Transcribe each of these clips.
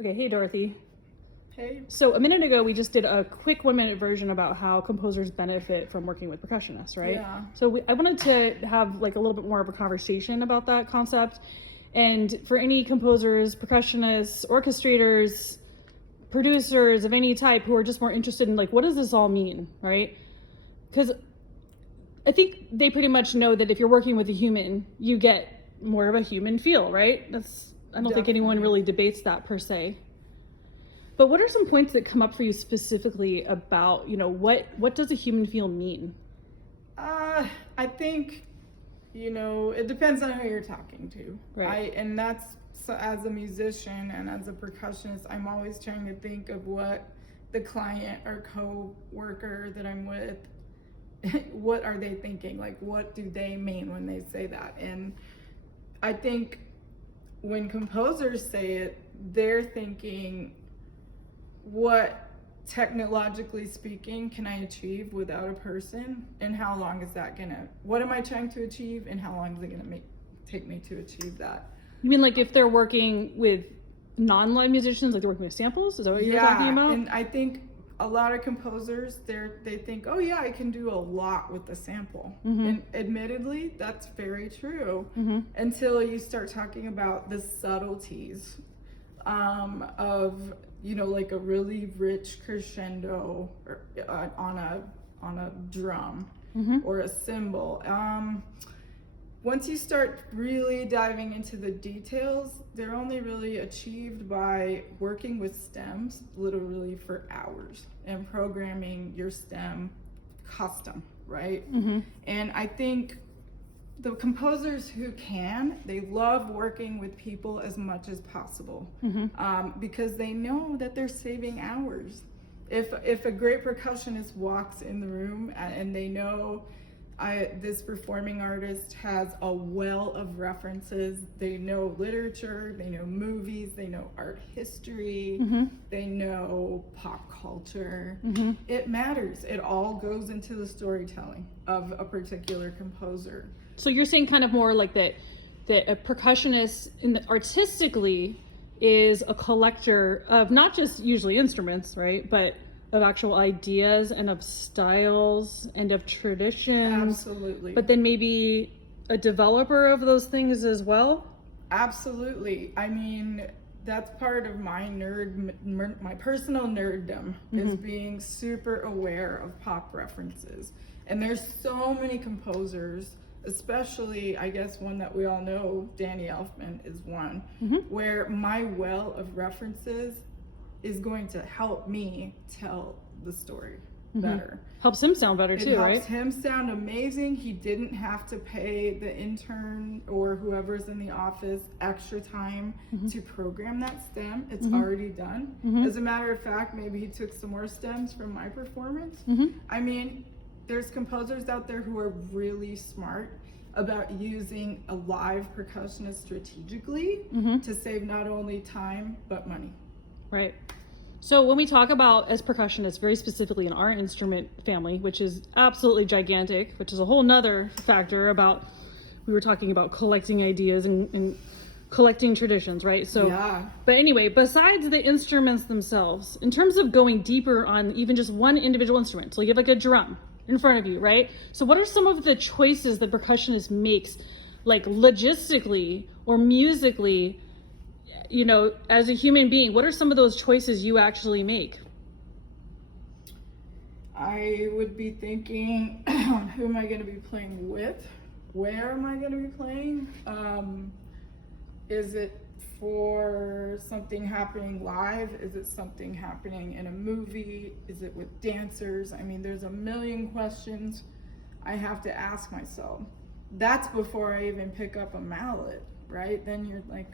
Okay, hey Dorothy. Hey. So a minute ago, we just did a quick 1-minute version about how composers benefit from working with percussionists, right? Yeah. So I wanted to have like a little bit more of a conversation about that concept. And for any composers, percussionists, orchestrators, producers of any type who are just more interested in like, what does this all mean, right? Because I think they pretty much know that if you're working with a human, you get more of a human feel, right? I don't think anyone really debates that per se. But what are some points that come up for you specifically about, what does a human feel mean? I think, it depends on who you're talking to. Right. And that's, so as a musician and as a percussionist, I'm always trying to think of what the client or co-worker that I'm with, what are they thinking? Like, what do they mean when they say that? And I think when composers say it, they're thinking, what technologically speaking can I achieve without a person, and how long is that what am I trying to achieve, and how long is it gonna take me to achieve that? You mean like if they're working with non-live musicians, like they're working with samples? Is that what you're talking about? And I think a lot of composers, they think, oh yeah, I can do a lot with the sample. Mm-hmm. And admittedly, that's very true, Mm-hmm. until you start talking about the subtleties of like a really rich crescendo on a drum, Mm-hmm. or a cymbal. Once you start really diving into the details, they're only really achieved by working with stems literally for hours and programming your stem custom, right? Mm-hmm. And I think the composers who they love working with people as much as possible, Mm-hmm. because they know that they're saving hours. If a great percussionist walks in the room and they know this performing artist has a well of references, they know literature, they know movies, they know art history, Mm-hmm. they know pop culture, Mm-hmm. it matters. It all goes into the storytelling of a particular composer. So you're saying kind of more like that a percussionist artistically is a collector of not just usually instruments, right? But of actual ideas and of styles and of traditions. Absolutely. But then maybe a developer of those things as well? Absolutely. I mean, that's part of my my personal nerddom, is being super aware of pop references. And there's so many composers, especially, I guess one that we all know, Danny Elfman is one, where my well of references is going to help me tell the story better. Helps him sound better too, right? It helps him sound amazing. He didn't have to pay the intern or whoever's in the office extra time to program that stem. It's already done. As a matter of fact, maybe he took some more stems from my performance. I mean, there's composers out there who are really smart about using a live percussionist strategically to save not only time but money. Right. So when we talk about, as percussionists, very specifically in our instrument family, which is absolutely gigantic, which is a whole nother factor about, we were talking about collecting ideas and collecting traditions, right? So, yeah. But anyway, besides the instruments themselves, in terms of going deeper on even just one individual instrument, so you have like a drum in front of you, right? So what are some of the choices the percussionist makes, like logistically or musically, as a human being? What are some of those choices you actually make? I would be thinking, who am I going to be playing with? Where am I going to be playing? Is it for something happening live? Is it something happening in a movie? Is it with dancers? I mean, there's a million questions I have to ask myself. That's before I even pick up a mallet, right? Then you're like,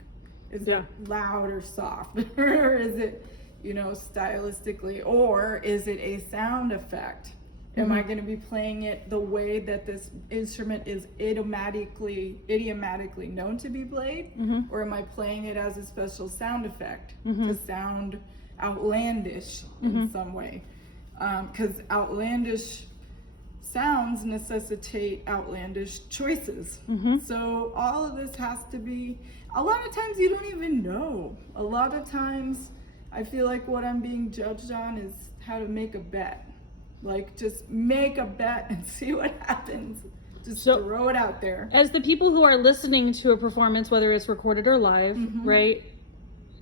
is it loud or soft? Or is it, stylistically? Or is it a sound effect? Am I going to be playing it the way that this instrument is idiomatically known to be played? Or am I playing it as a special sound effect to sound outlandish in some way? Because outlandish sounds necessitate outlandish choices. So all of this has to be, a lot of times you don't even know. A lot of times I feel like what I'm being judged on is how to make a bet. Like, just make a bet and see what happens. Just throw it out there. As the people who are listening to a performance, whether it's recorded or live, right,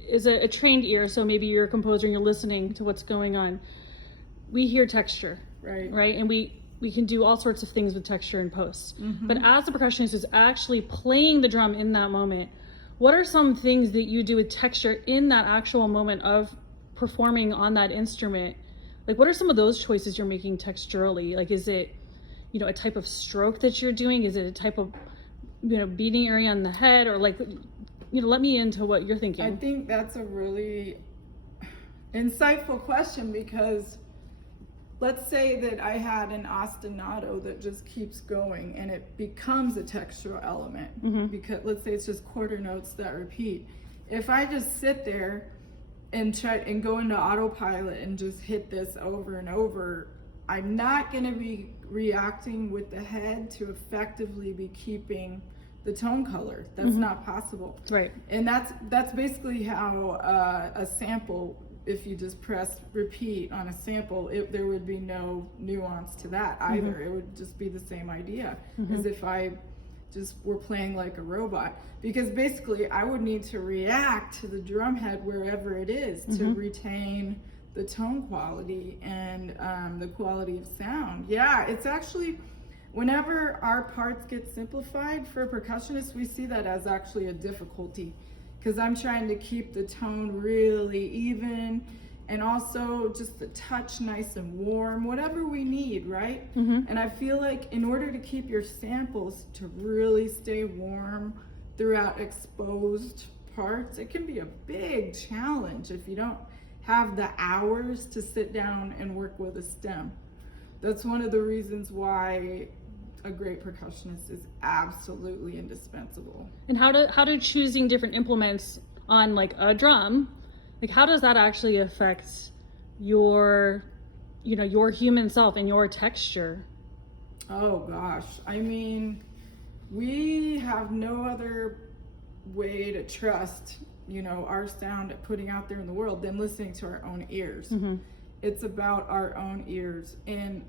is a trained ear, so maybe you're a composer and you're listening to what's going on. We hear texture, right? And we can do all sorts of things with texture in post. But as a percussionist who's actually playing the drum in that moment, what are some things that you do with texture in that actual moment of performing on that instrument? Like, what are some of those choices you're making texturally? Like, is it, you know, a type of stroke that you're doing? Is it a type of, you know, beating area on the head? Or like, you know, let me into what you're thinking. I think that's a really insightful question, because let's say that I had an ostinato that just keeps going and it becomes a textural element. Because let's say it's just quarter notes that repeat. If I just sit there and try and go into autopilot and just hit this over and over, I'm not going to be reacting with the head to effectively be keeping the tone color. That's not possible. Right. And that's basically how a sample, if you just press repeat on a sample, there would be no nuance to that either. It would just be the same idea as if I just were playing like a robot. Because basically I would need to react to the drum head wherever it is to retain the tone quality and the quality of sound. Yeah, it's actually, whenever our parts get simplified for percussionists, we see that as actually a difficulty, because I'm trying to keep the tone really even and also just the touch nice and warm, whatever we need, right? And I feel like in order to keep your samples to really stay warm throughout exposed parts, it can be a big challenge if you don't have the hours to sit down and work with a stem. That's one of the reasons why a great percussionist is absolutely indispensable. And how do choosing different implements on like a drum, like how does that actually affect your, you know, your human self and your texture? Oh gosh, I mean, we have no other way to trust, you know, our sound at putting out there in the world than listening to our own ears. It's about our own ears. And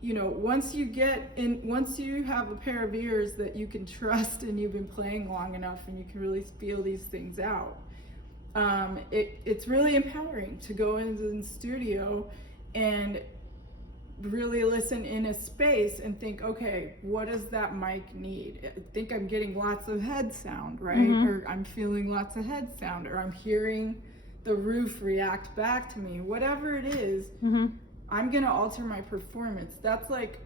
you know, once you have a pair of ears that you can trust and you've been playing long enough and you can really feel these things out, it's really empowering to go into the studio and really listen in a space and think, okay, what does that mic need? I think I'm getting lots of head sound, right? Or I'm feeling lots of head sound, or I'm hearing the roof react back to me. Whatever it is, I'm gonna alter my performance. That's like,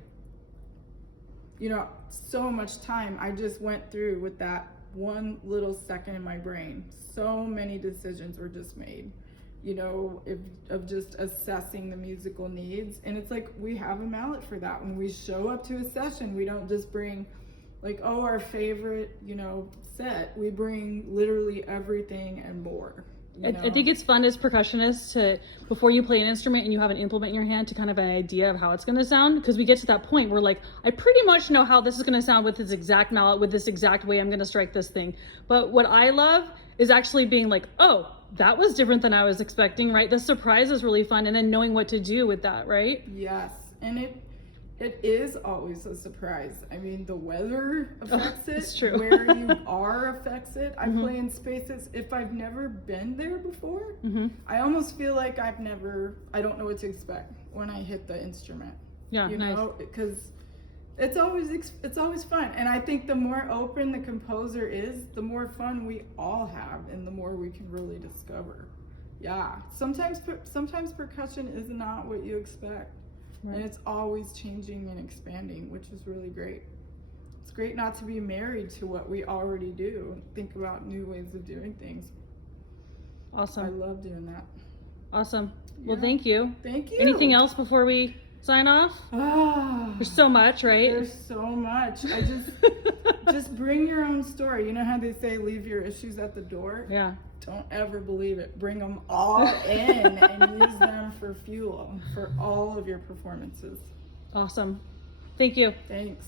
you know, so much time I just went through with that one little second in my brain. So many decisions were just made, you know, of just assessing the musical needs. And it's like, we have a mallet for that. When we show up to a session, we don't just bring like, oh, our favorite, you know, set. We bring literally everything and more. I think it's fun as percussionists to, before you play an instrument and you have an implement in your hand, to kind of have an idea of how it's going to sound, because we get to that point where like, I pretty much know how this is going to sound with this exact mallet, with this exact way I'm going to strike this thing. But what I love is actually being like, oh, that was different than I was expecting, right? The surprise is really fun, and then knowing what to do with that, right? Yes, and it is always a surprise. I mean, the weather affects it. It's true. Where you are affects it. I play in spaces, if I've never been there before, I almost feel like I don't know what to expect when I hit the instrument. Yeah, you nice. know, because it's always fun. And I think the more open the composer is, the more fun we all have and the more we can really discover. Yeah, sometimes percussion is not what you expect. Right. And it's always changing and expanding, which is really great. It's great not to be married to what we already do and think about new ways of doing things. Awesome. I love doing that. Awesome. Yeah. Well, thank you. Thank you. Anything else before we sign off? Ah, There's so much, right? there's so much. I just bring your own story. You know how they say leave your issues at the door? Yeah. Don't ever believe it. Bring them all in and use them for fuel for all of your performances. Awesome. Thank you. Thanks.